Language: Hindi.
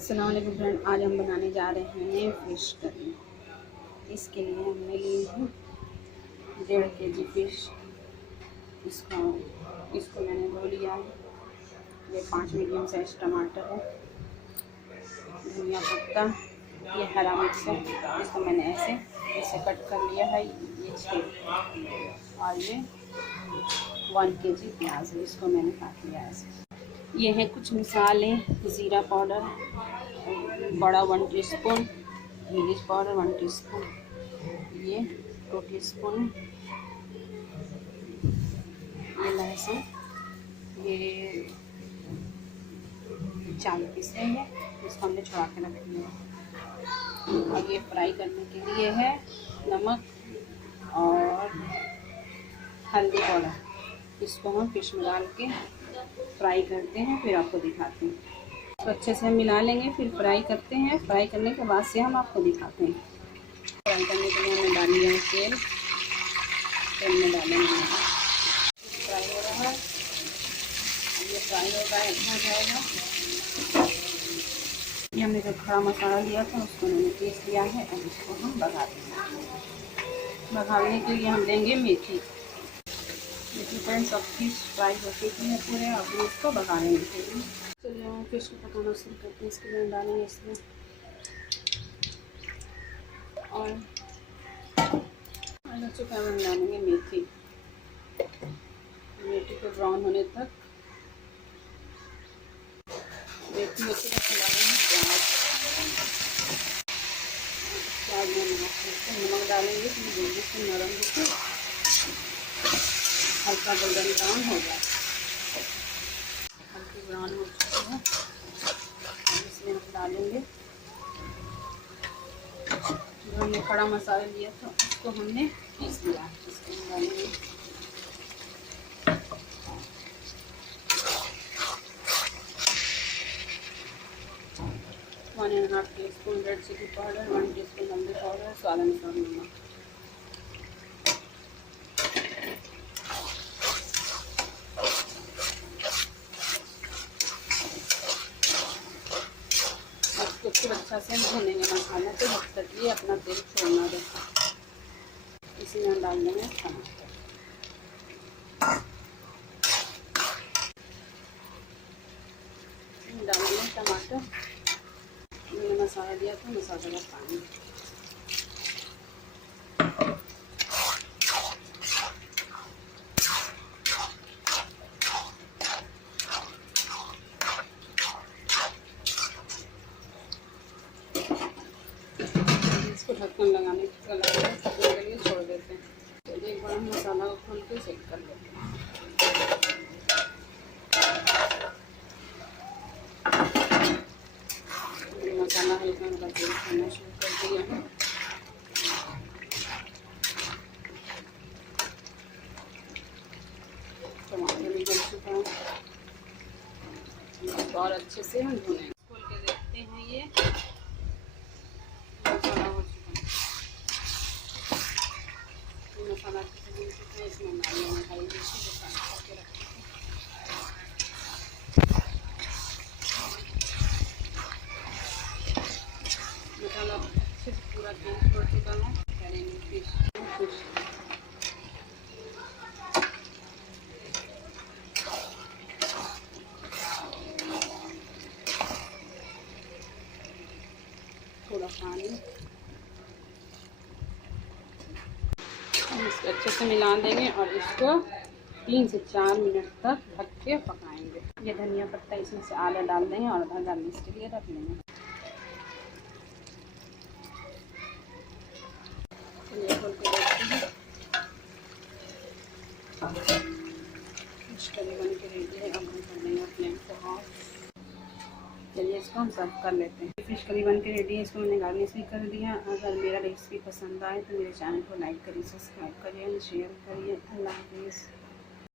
अस्सलाम वालेकुम फ्रेंड, आज हम बनाने जा रहे हैं फ़िश करी। इसके लिए हमने ली है 1.5 kg फ़िश। इसको मैंने धो लिया है। ये 5 मीडियम साइज टमाटर है, धनिया पत्ता, ये हरा मिर्च है, इसको मैंने ऐसे कट कर लिया है। ये 6 और ये 1 kg प्याज है, इसको मैंने काट लिया है ऐसे। ये हैं कुछ मसाले, ज़ीरा पाउडर बड़ा 1 टीस्पून, मिर्च पाउडर 1 टीस्पून, ये 2 टीस्पून, ये लहसुन, ये 4 पीस है, इसको हमने छुड़ा के रख लिया। और ये फ्राई करने के लिए है नमक और हल्दी पाउडर। इसको हम फिश में डाल के फ्राई करते हैं, फिर आपको दिखाते हैं। तो अच्छे से हम मिला लेंगे, फिर फ्राई करते हैं। फ्राई करने के बाद से हम आपको दिखाते हैं। फ्राई करने के लिए हमने डाल लिया है तेल में डालेंगे। फ्राई हो रहा है, ये फ्राई हो जाएगा। ये हमने जो खड़ा मसाला लिया था उसको मैंने पीस लिया है। अब इसको हम बघा देंगे। बघाने के लिए हम लेंगे मेथी। फ्रेंड सब फिश फ्राई हो चुकी है पूरे, अब इसको बघाने के लिए चलिए हम फिश को पकाना शुरू करते हैं। इसके लिए डालेंगे इसमें और चुका हम डालेंगे मेथी को ब्राउन होने तक। मेथी होती है तो डालेंगे प्याज में नमक डालेंगे तो जल्दी से नरम होकर हल्का गोल्डन ब्राउन हो जाए। हल्की ब्राउन हो चुकी है, इसमें हम डालेंगे जो हमने खड़ा मसाला लिया था उसको हमने पीस लिया। इसमें डालेंगे one and half teaspoon red chilli powder, 1 teaspoon हल्दी पाउडर, स्वाद अनुसार नमक। खूब अच्छा से हम भूनेंगे मसाला को जब तक ये अपना तेल छोड़ना दे। इसमें हम डाल देंगे टमाटर। डाल देंगे टमाटर। मैंने मसाला दिया था, मसाले का पानी। इसको ढक्कन लगाने के लिए छोड़ देते हैं। तो एक बार हम मसाला को खोल के चेक कर लेते हैं। मसाला हल्का हल्का तेल खाना शुरू कर दिया है। टमाटर भी गल चुका है, और अच्छे से हम भूनेंगे। खोल के देखते हैं, ये मसाला हो चुका है। मसाला अच्छे से भून चुका है। इसमें डालेंगे हरी मिर्ची जो फ्राई करके रखते हैं। मसाला अच्छे से पूरा चेंज हो चुका है। करेंगे फिश थोड़ा पानी, इसको अच्छे से मिला देंगे और इसको 3 से 4 मिनट तक ढक के पकाएंगे। ये धनिया पत्ता इसमें से आधा डाल देंगे और आधा गार्निश के लिए रख लेंगे। ये खोल के देखते हैं, फिश करी बन के रेडी है। अब हम कर देंगे फ्लेम को ऑफ। चलिए इसको हम सर्व कर लेते हैं। फिश करी बन के रेडी है, इसको मैंने गार्निश भी कर दिया। अगर मेरा रेसिपी पसंद आए तो मेरे चैनल को लाइक करिए, सब्सक्राइब करिए, शेयर करिए। अल्लाह हाफिज़।